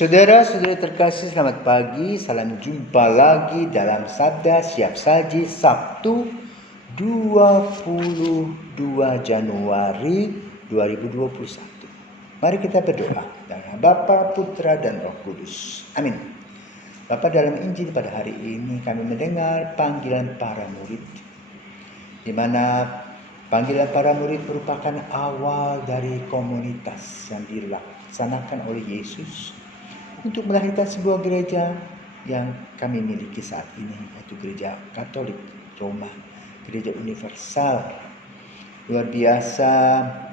Saudara-saudari terkasih, selamat pagi. Salam jumpa lagi dalam Sabda Siap Saji Sabtu 22 Januari 2021. Mari kita berdoa dalam Bapa, Putra, dan Roh Kudus. Amin. Bapa, dalam Injil pada hari ini kami mendengar panggilan para murid, di mana panggilan para murid merupakan awal dari komunitas yang dilaksanakan oleh Yesus untuk melahirkan sebuah gereja yang kami miliki saat ini, yaitu Gereja Katolik Roma, gereja universal. Luar biasa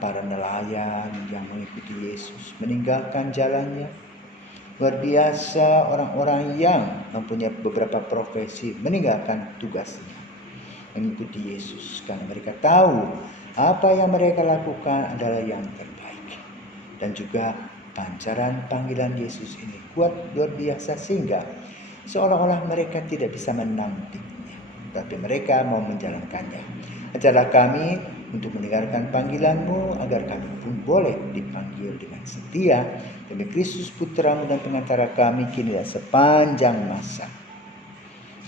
para nelayan yang mengikuti Yesus meninggalkan jalannya. Luar biasa orang-orang yang mempunyai beberapa profesi meninggalkan tugasnya mengikuti Yesus, karena mereka tahu apa yang mereka lakukan adalah yang terbaik. Dan juga pancaran panggilan Yesus ini kuat luar biasa, sehingga seolah-olah mereka tidak bisa menampiknya, tapi mereka mau menjalankannya. Ajarlah kami untuk mendengarkan panggilan-Mu, agar kami pun boleh dipanggil dengan setia demi Kristus Putra-Mu dan pengantara kami kini dan sepanjang masa.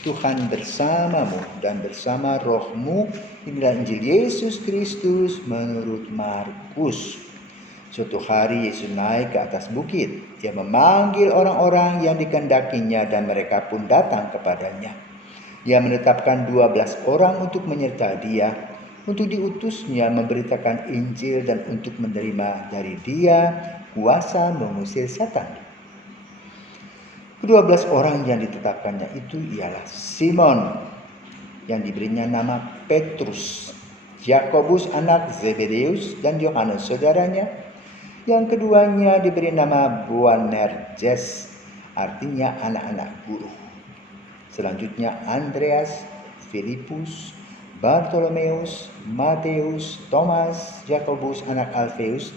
Tuhan bersamamu dan bersama roh-Mu. Inilah Injil Yesus Kristus menurut Markus. Suatu hari Yesus naik ke atas bukit. Dia memanggil orang-orang yang dikehendakinya dan mereka pun datang kepadanya. Dia menetapkan 12 orang untuk menyertai dia, untuk diutusnya memberitakan Injil dan untuk menerima dari dia kuasa mengusir setan. 12 orang yang ditetapkannya itu ialah Simon yang diberinya nama Petrus, Yakobus anak Zebedeus dan Yohanes saudaranya. Yang keduanya diberi nama Boanerges, artinya anak-anak guru. Selanjutnya Andreas, Filipus, Bartolomeus, Matius, Thomas, Yakobus anak Alfeus,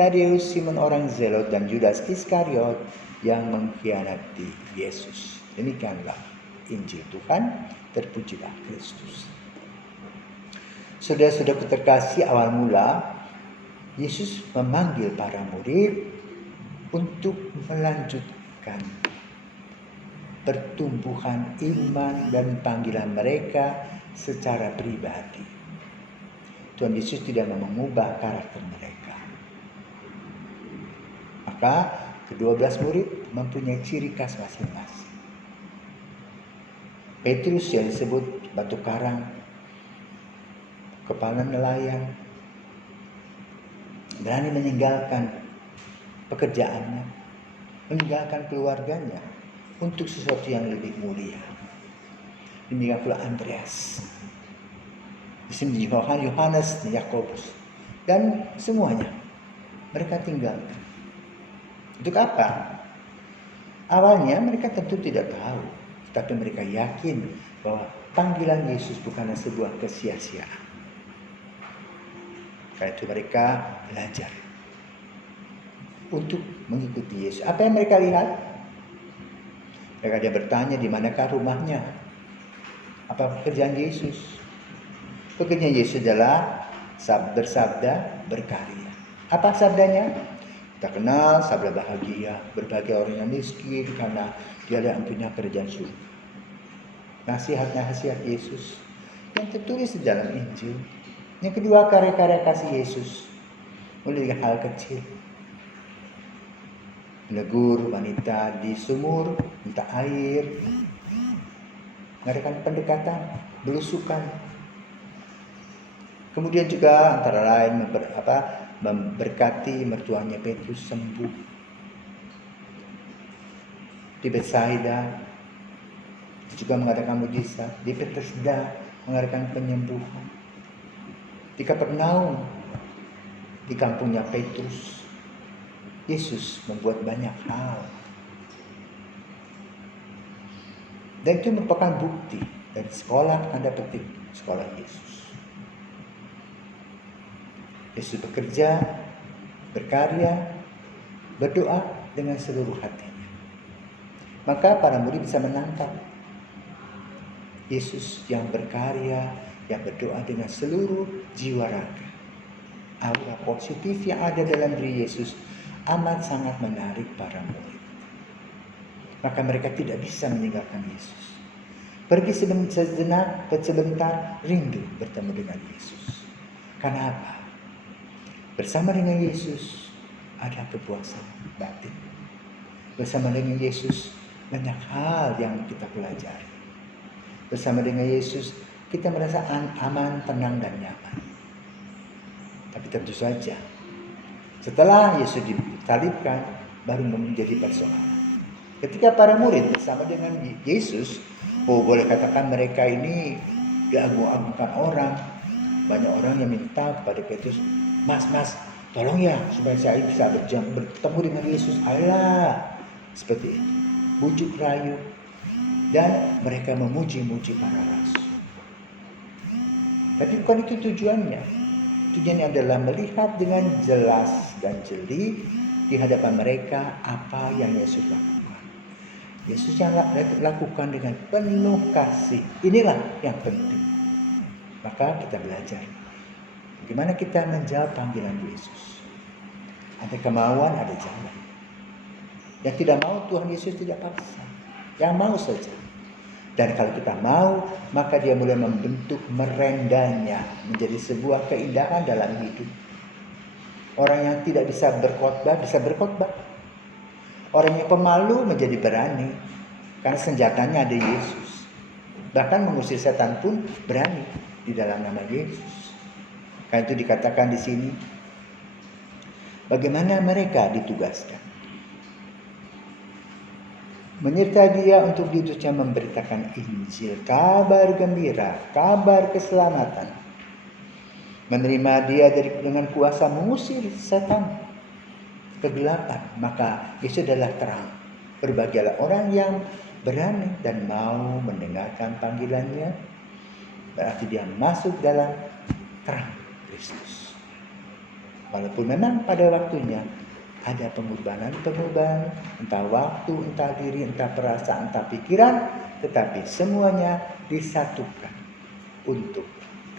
Tadeus, Simon orang Zelot, dan Judas Iskariot yang mengkhianati Yesus. Demikianlah Injil Tuhan. Terpujilah Kristus. Saudara-saudara terkasih, awal mula Yesus memanggil para murid untuk melanjutkan pertumbuhan iman dan panggilan mereka secara pribadi. Tuhan Yesus tidak mau mengubah karakter mereka. Maka ke-12 murid mempunyai ciri khas masing-masing. Petrus yang disebut batu karang, kepala nelayan, berani meninggalkan pekerjaannya, meninggalkan keluarganya untuk sesuatu yang lebih mulia. Demikian pula Andreas, di sini Yohanes, Yakobus, dan semuanya mereka tinggalkan. Untuk apa? Awalnya mereka tentu tidak tahu, tapi mereka yakin bahwa panggilan Yesus bukanlah sebuah kesia-siaan. Karena itu mereka belajar untuk mengikuti Yesus. Apa yang mereka lihat? Mereka bertanya, di manakah rumahnya? Apa pekerjaan Yesus? Pekerjaan Yesus adalah bersabda, berkarya. Apa sabdanya? Kita kenal sabda bahagia, berbahagia orang yang miskin karena dia yang punya kerjaan surga. Nasihat-nasihat Yesus yang tertulis di dalam Injil. Yang kedua, karya-karya kasih Yesus, mulai dengan hal kecil. Menegur wanita di sumur, minta air, mengadakan pendekatan, belusukan. Kemudian juga antara lain memberkati mertuanya Petrus sembuh. Di Betsaida juga mengadakan mujizat. Di Bethesda mengadakan penyembuhan. Di Kapernaum, di kampungnya Petrus, Yesus membuat banyak hal. Dan itu merupakan bukti dari sekolah, tanda petik, sekolah Yesus. Yesus bekerja, berkarya, berdoa dengan seluruh hatinya. Maka para murid bisa menangkap Yesus yang berkarya, yang berdoa dengan seluruh jiwa raga. Aura positif yang ada dalam diri Yesus amat sangat menarik para murid. maka mereka tidak bisa meninggalkan Yesus. Pergi sejenak, sebentar, rindu bertemu dengan Yesus. Karena apa? Bersama dengan Yesus ada kepuasan batin. Bersama dengan Yesus banyak hal yang kita pelajari. Bersama dengan Yesus kita merasa aman, tenang, dan nyaman. Tapi tentu saja setelah Yesus disalibkan baru menjadi persoalan. Ketika para murid bersama dengan Yesus, boleh katakan mereka ini diagung-agungkan orang. Banyak orang yang minta kepada Petrus, Mas, tolong ya supaya saya bisa bertemu dengan Yesus. Ayolah, seperti itu. Bujuk rayu. Dan mereka memuji-muji para rasul. Tapi bukan itu tujuannya. Tujuannya adalah melihat dengan jelas dan jeli di hadapan mereka apa yang Yesus lakukan. Yesus yang lakukan dengan penuh kasih. Inilah yang penting. Maka kita belajar bagaimana kita menjawab panggilan Yesus. Ada kemauan, ada jalan. Yang tidak mau Tuhan Yesus tidak paksa. Yang mau saja. Dan kalau kita mau, maka dia mulai membentuk merendahnya menjadi sebuah keindahan dalam hidup. Orang yang tidak bisa berkhotbah. Orang yang pemalu menjadi berani karena senjatanya ada Yesus. Bahkan mengusir setan pun berani di dalam nama Yesus. Karena itu dikatakan di sini bagaimana mereka ditugaskan. Menyertai dia untuk diutusnya memberitakan Injil, kabar gembira, kabar keselamatan. Menerima dia dengan kuasa mengusir setan, kegelapan, maka itu adalah terang. Berbahagialah orang yang berani dan mau mendengarkan panggilannya, berarti dia masuk dalam terang Kristus. Walaupun memang pada waktunya ada pengorbanan, entah waktu, entah diri, entah perasaan, entah pikiran, tetapi semuanya disatukan untuk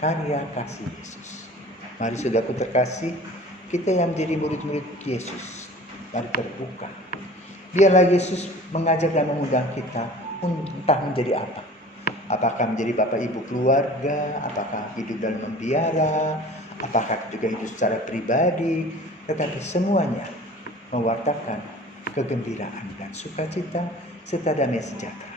karya kasih Yesus. Mari saudaraku terkasih, kita yang menjadi murid-murid Yesus, mari terbuka. Biarlah Yesus mengajak dan mengundang kita entah menjadi apa. Apakah menjadi bapak ibu keluarga, apakah hidup dalam membiara, apakah juga hidup secara pribadi, tetapi semuanya mewartakan kegembiraan dan sukacita serta damai sejahtera.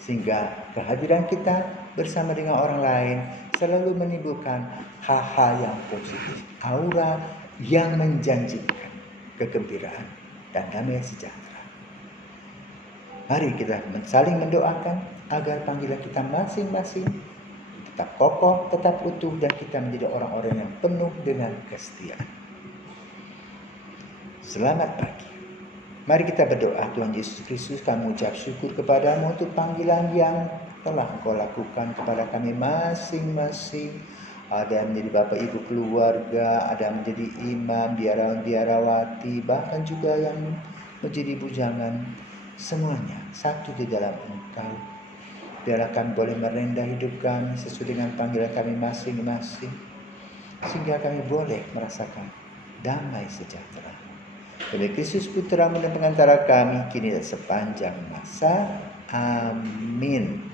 Sehingga kehadiran kita bersama dengan orang lain selalu menimbulkan hal-hal yang positif, aura yang menjanjikan kegembiraan dan damai sejahtera. Mari kita saling mendoakan agar panggilan kita masing-masing tetap kokoh, tetap utuh, dan kita menjadi orang-orang yang penuh dengan kesetiaan. Selamat pagi. Mari kita berdoa. Tuhan Yesus Kristus, kami ucap syukur kepadamu untuk panggilan yang telah Engkau lakukan kepada kami masing-masing. Ada yang menjadi bapak ibu keluarga, ada yang menjadi imam, biarawati, bahkan juga yang menjadi bujangan. Semuanya satu di dalam Engkau. Biarlah kami boleh merendah hidup kami sesuai dengan panggilan kami masing-masing, sehingga kami boleh merasakan damai sejahtera. Demi Kristus Putra-Mu dan pengantara kami, kini dan sepanjang masa. Amin.